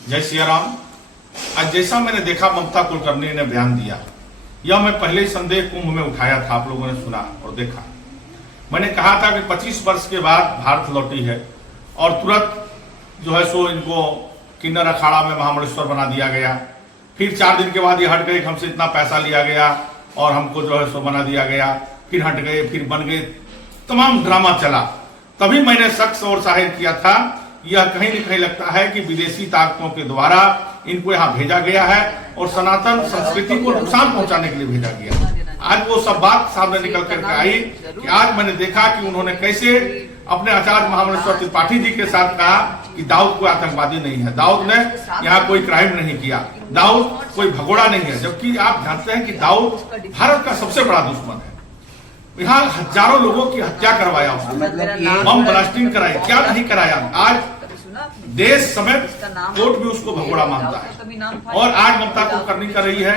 जय सिया राम। आज जैसा मैंने देखा ममता कुलकर्णी ने बयान दिया, यह मैं पहले ही संदेह कुंभ में उठाया था, आप लोगों ने सुना और देखा। मैंने कहा था कि 25 वर्ष के बाद भारत लौटी है और तुरंत जो है सो इनको किन्नर अखाड़ा में महामंडलेश्वर बना दिया गया। फिर 4 दिन के बाद ये हट गए, हमसे इतना पैसा लिया गया और हमको जो है सो बना दिया गया। फिर हट गए, फिर बन गए, तमाम ड्रामा चला। तभी मैंने शख्स और जाहिर किया था यह कहीं न कहीं लगता है कि विदेशी ताकतों के द्वारा इनको यहाँ भेजा गया है और सनातन संस्कृति को नुकसान पहुंचाने के लिए भेजा गया। आज वो सब बात सामने निकल करके आई कि आज मैंने देखा कि उन्होंने कैसे अपने आचार्य महामंडलेश्वर त्रिपाठी जी के साथ कहा कि दाऊद कोई आतंकवादी नहीं है, दाऊद ने यहाँ कोई क्राइम नहीं किया, दाऊद कोई भगोड़ा नहीं है। जबकि आप जानते हैं कि दाऊद भारत का सबसे बड़ा दुश्मन है। यहाँ हजारों लोगों की हत्या करवाया, उसने बम ब्लास्टिंग कराई, क्या नहीं कराया। आज देश समेत कोर्ट भी उसको भगोड़ा मानता है और आज ममता कुलकर्णी कर रही है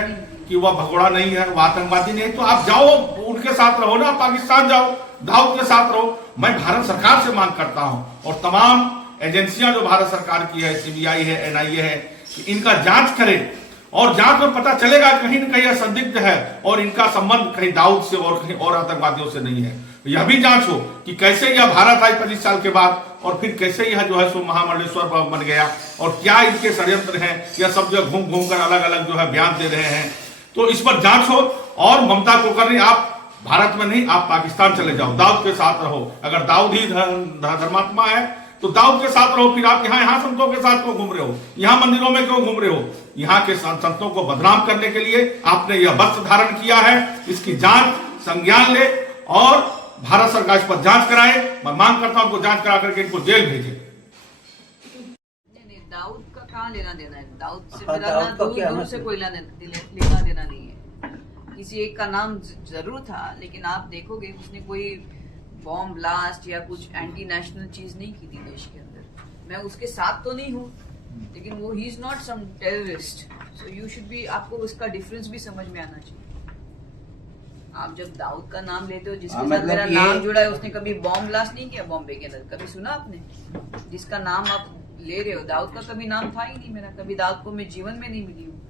कि वह भगोड़ा नहीं है, वह आतंकवादी नहीं है। तो आप जाओ, उनके साथ रहो ना, पाकिस्तान जाओ, दाऊद के साथ रहो। मैं भारत सरकार से मांग करता हूं और तमाम एजेंसियां जो भारत सरकार की है, सीबीआई है, एनआईए है, कि इनका जांच करें और जांच में पता चलेगा कहीं न कहीं यह संदिग्ध है और इनका संबंध कहीं दाऊद से और कहीं और आतंकवादियों से नहीं है। यह भी जांच हो कि कैसे यह भारत आई 25 साल के बाद और फिर कैसे यह जो है सो महामंडलेश्वर बन गया और क्या इनके षड्यंत्र हैं। यह सब जो घूम घूम कर अलग अलग जो है बयान दे रहे हैं। तो इस पर जांच हो और ममता कुलकर्णी आप भारत में नहीं, आप पाकिस्तान चले जाओ, दाऊद के साथ रहो। अगर दाऊद ही धर्मात्मा है तो दाऊद के साथ रहो। फिर आप यहाँ संतों के साथ क्यों घूम रहे हो, यहाँ मंदिरों में क्यों घूम रहे हो? यहाँ के संतों को बदनाम करने के लिए आपने यह वस्त्र धारण किया है। इसकी जांच संज्ञान ले और भारत सरकार इस पर जांच कराए। मैं मांग करता हूं उनको जांच करा करके इनको जेल भेजे। नहीं, दाऊद का कहाँ लेना देना है? दाऊद से मेरा दूर से कोई लेना देना नहीं है। किसी एक का नाम जरूर था, लेकिन आप देखोगे उसने कोई बॉम्ब ब्लास्ट या कुछ एंटी नेशनल चीज नहीं की थी देश के अंदर। मैं उसके साथ तो नहीं हूँ, लेकिन वो he is not some terrorist. So you should be, आपको उसका डिफरेंस भी समझ में आना चाहिए। आप जब दाऊद का नाम लेते हो, जिसके साथ मेरा नाम जुड़ा है, उसने कभी बॉम्ब ब्लास्ट नहीं किया बॉम्बे के अंदर, कभी सुना आपने? जिसका नाम आप ले रहे हो, दाऊद का कभी नाम था ही नहीं मेरा, कभी दाऊद को मैं जीवन में नहीं मिली हूँ।